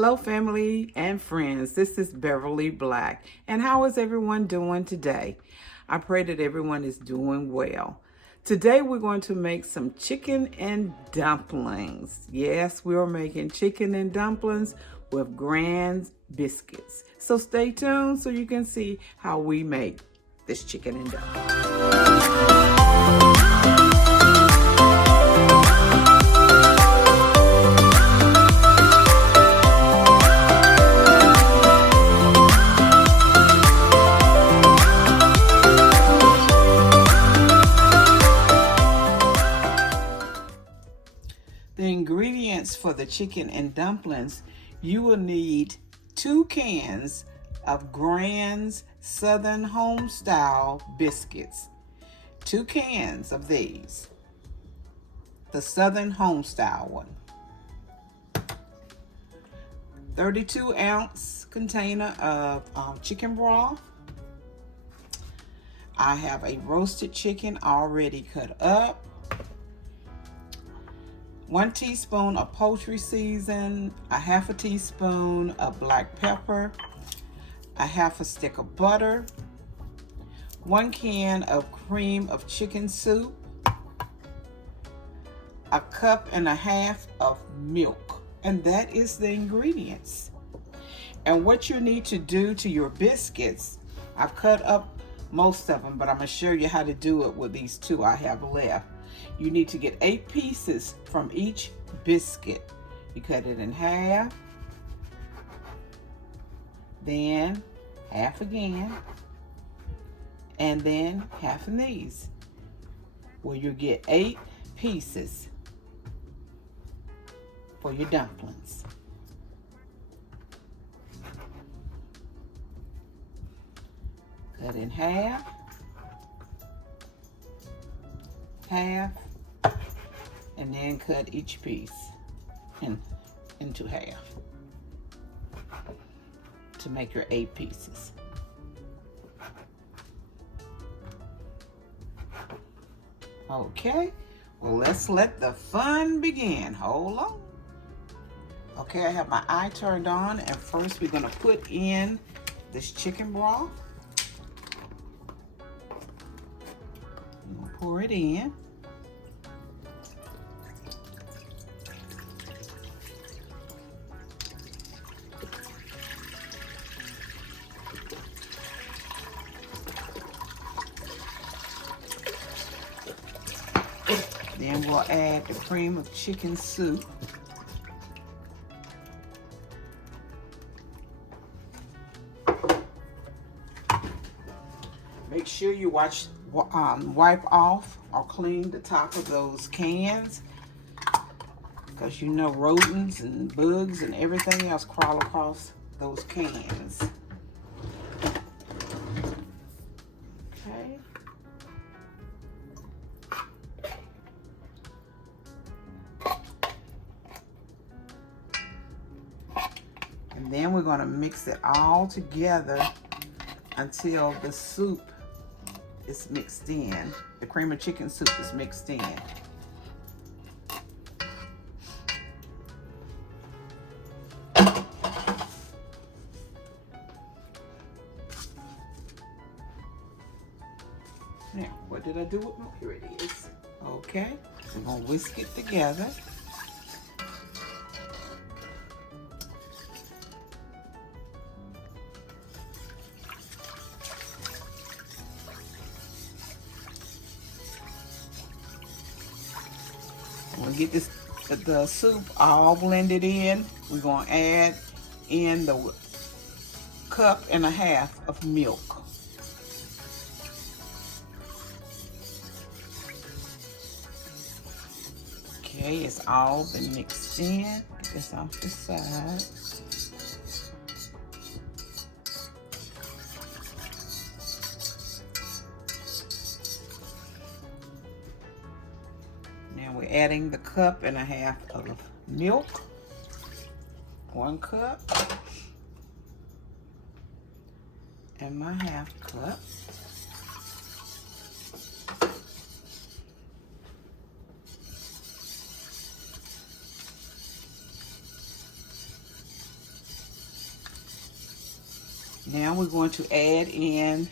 Hello, family and friends. This is Beverly Black. And how is everyone doing today? I pray that everyone is doing well. Today, we're going to make some chicken and dumplings. Yes, we are making chicken and dumplings with Grand Biscuits. So stay tuned so you can see how we make this chicken and dumplings. The ingredients for the chicken and dumplings, you will need 2 cans of Grand's Southern Homestyle biscuits. 2 cans of these. The Southern Homestyle one. 32-ounce container of chicken broth. I have a roasted chicken already cut up. 1 teaspoon of poultry season, a 1/2 teaspoon of black pepper, a 1/2 stick of butter, 1 can of cream of chicken soup, a 1.5 cups of milk, and that is the ingredients. And what you need to do to your biscuits, I've cut up most of them, but I'm going to show you how to do it with these 2 I have left. You need to get 8 pieces from each biscuit. You cut it in half, then half again, and then half in these, where you get 8 pieces for your dumplings. Cut in half, half, and then cut each piece into half to make your 8 pieces. Okay, well, let's let the fun begin. Hold on. Okay, I have my eye turned on, and first we're gonna put in this chicken broth. I'm gonna pour it in. Then we'll add the cream of chicken soup. Make sure you wipe off or clean the top of those cans, because you know rodents and bugs and everything else crawl across those cans. Okay. And then we're going to mix it all together until the soup is mixed in. The cream of chicken soup is mixed in. Now, what did I do with my? Here it is. Okay, so we're going to whisk it together. We'll get the soup all blended in. We're going to add in the 1.5 cups of milk. Okay, it's all been mixed in. Get this off the side. Now we're adding the 1.5 cups of milk. 1 cup. And my 1/2 cup. Now we're going to add in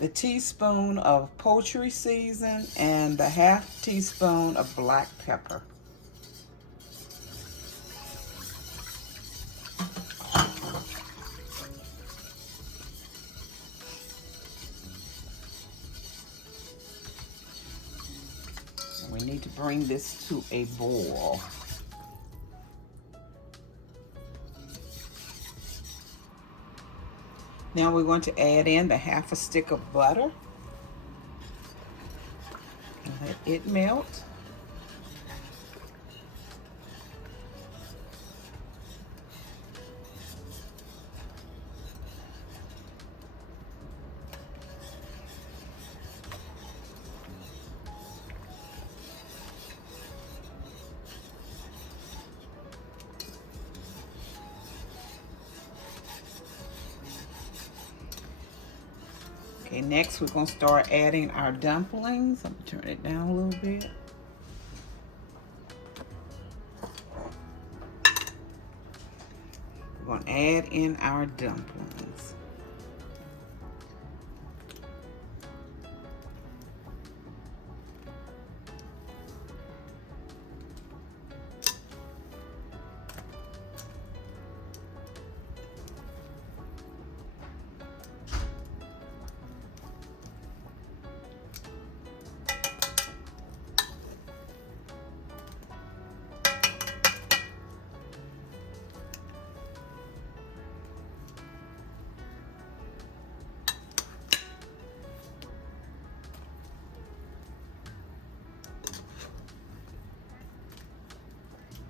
the teaspoon of poultry season and the half teaspoon of black pepper. We need to bring this to a boil. Now we're going to add in the half a stick of butter and let it melt. Okay, next we're going to start adding our dumplings. I'm going to turn it down a little bit. We're going to add in our dumplings.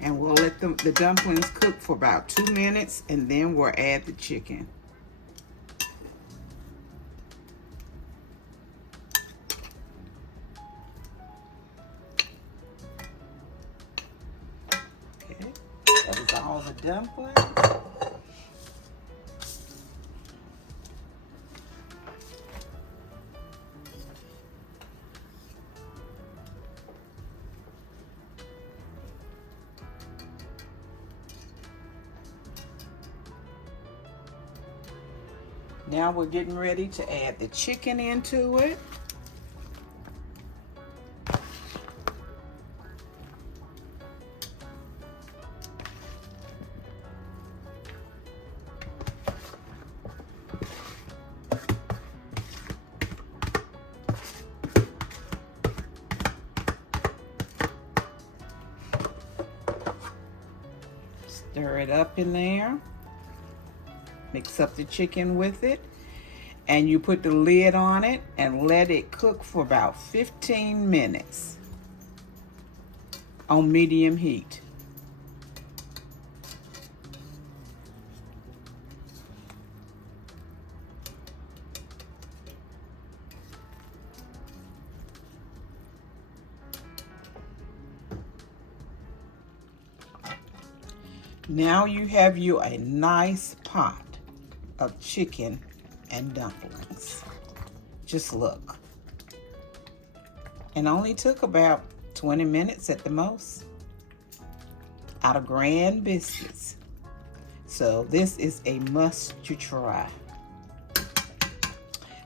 And we'll let the dumplings cook for about 2 minutes, and then we'll add the chicken. Okay, that is all the dumplings. Now we're getting ready to add the chicken into it. Stir it up in there. Mix up the chicken with it, and you put the lid on it and let it cook for about 15 minutes on medium heat. Now you have you a nice pot of chicken and dumplings. Just look. And only took about 20 minutes at the most out of Grand Biscuits. So this is a must to try.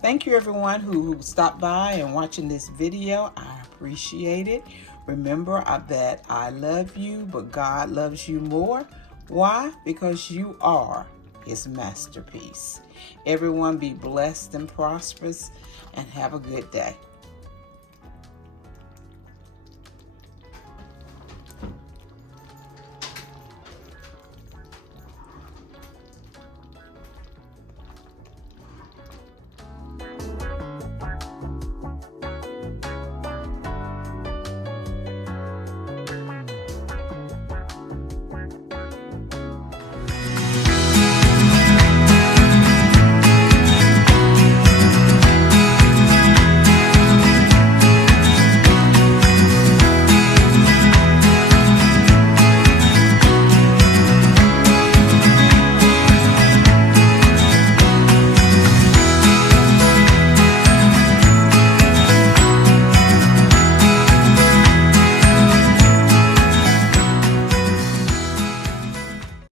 Thank you everyone who stopped by and watching this video. I appreciate it. Remember that I love you, but God loves you more. Why? Because you are His masterpiece. Everyone be blessed and prosperous, and have a good day.